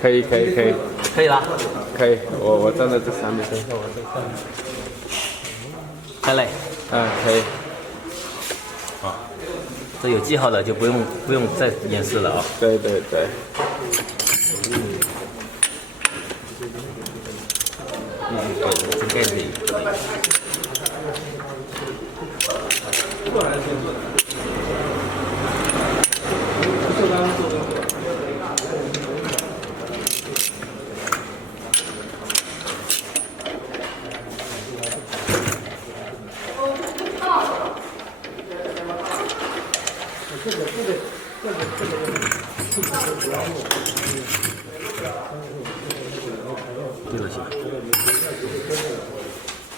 可以可以可以可以啦，可以，我站在这上面，等一下我再上。开嘞。可以。好，这有记号的就不用再演示了啊。对对对。这盖子也可以。这个行，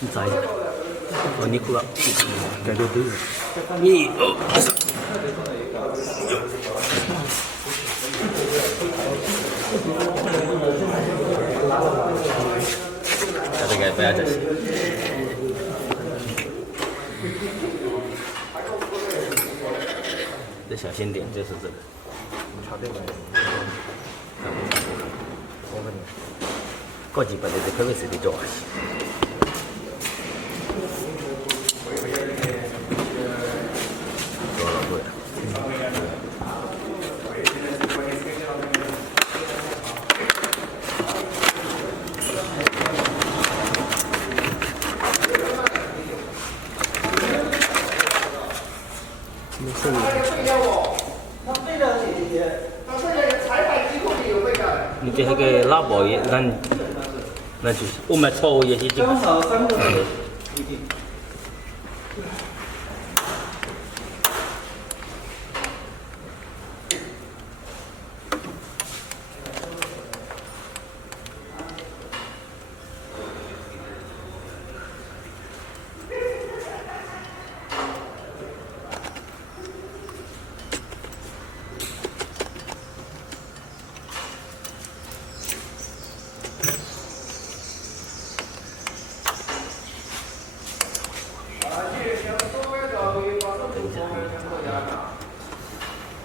你咋一点？哦，你哭了，感觉对了。你这个不要这些。这小心点，就是这个。高级版的这可是得做啊。做了对。没事。你这个拉包也那就是我们错误也是正常。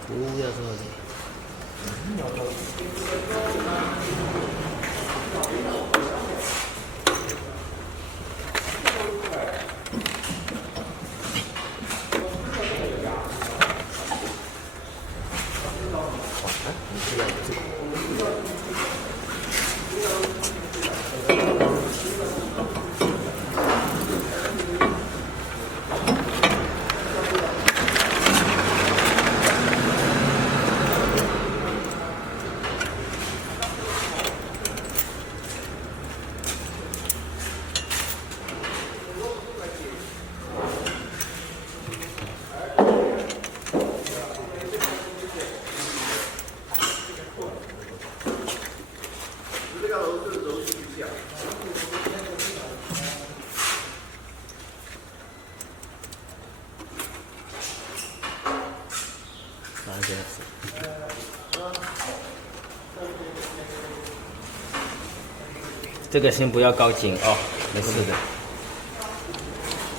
不要说的。这个先不要高紧哦，没事的。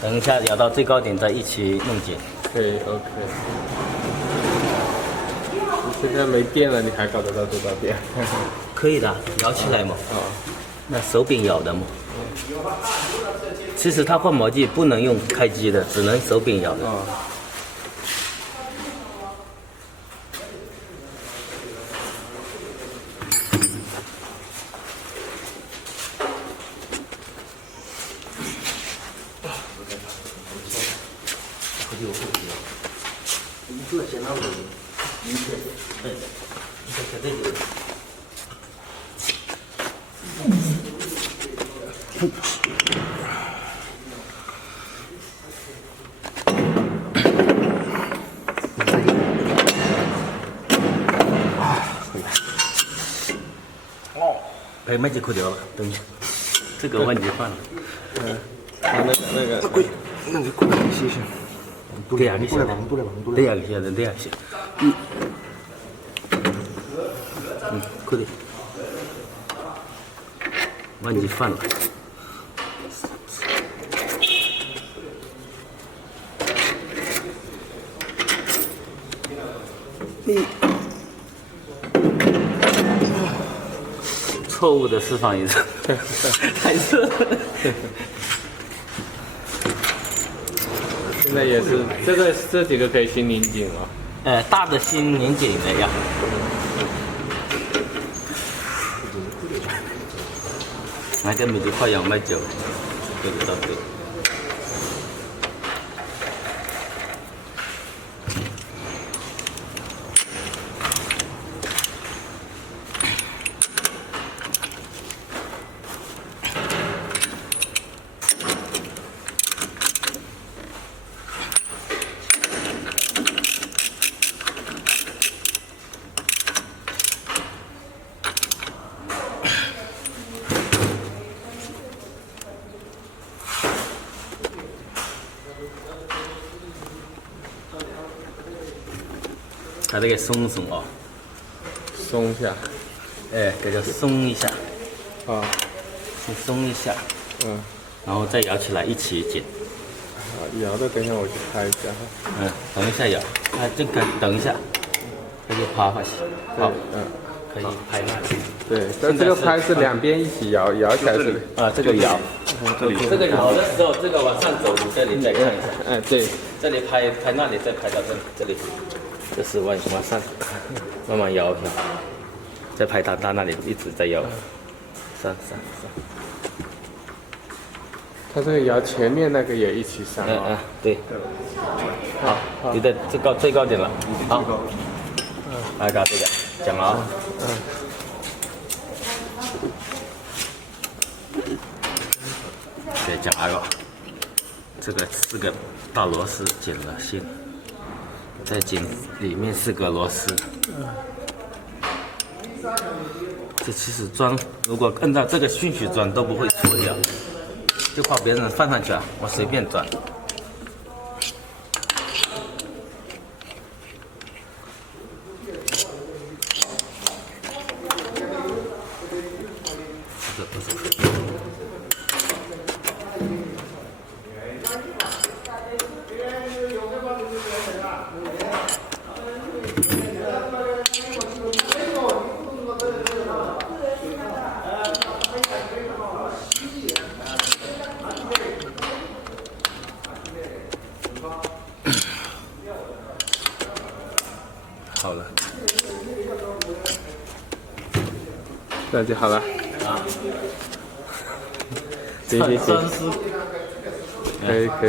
等一下摇到最高点再一起弄紧。可以 OK。你现在没电了，你还搞得到多少电？可以的，摇起来嘛。哦。那手柄摇的嘛。其实它换毛器不能用开机的，只能手柄摇的。哦。哎，没几块掉了，等一下，这个问题犯了。那个贵，那个贵谢谢。对呀，你晓得，对呀，你晓得，对呀，是。可以。问题犯了。你。错误的示范一次，太热了。现在也是这几个可以新拧紧了。大的新拧紧的呀。买个米的快羊卖酒，对不对？把这个松松哦，松一下。给它松一下，啊，先松一下，然后再摇起来一起紧。摇的，等一下我去拍一下。等一下摇，这个等一下，这就趴下去。好，可以拍那里。对，这个拍是两边一起摇，摇起来是。这个摇，这个摇的时候，这个往上走，你这里再看一下。对，这里拍那里，再拍到这里，这是往上，慢慢摇，再拍到那里，一直在摇，上。它这个摇前面那个也一起上。对。好，你的最高点了。好。来搞这个，讲啊。对，讲那个，这个4个大螺丝紧了线，再紧里面4个螺丝。这其实装如果按照这个顺序装都不会错掉，就怕别人放上去我随便装。不是。好了，这就好了。行，真是。可以。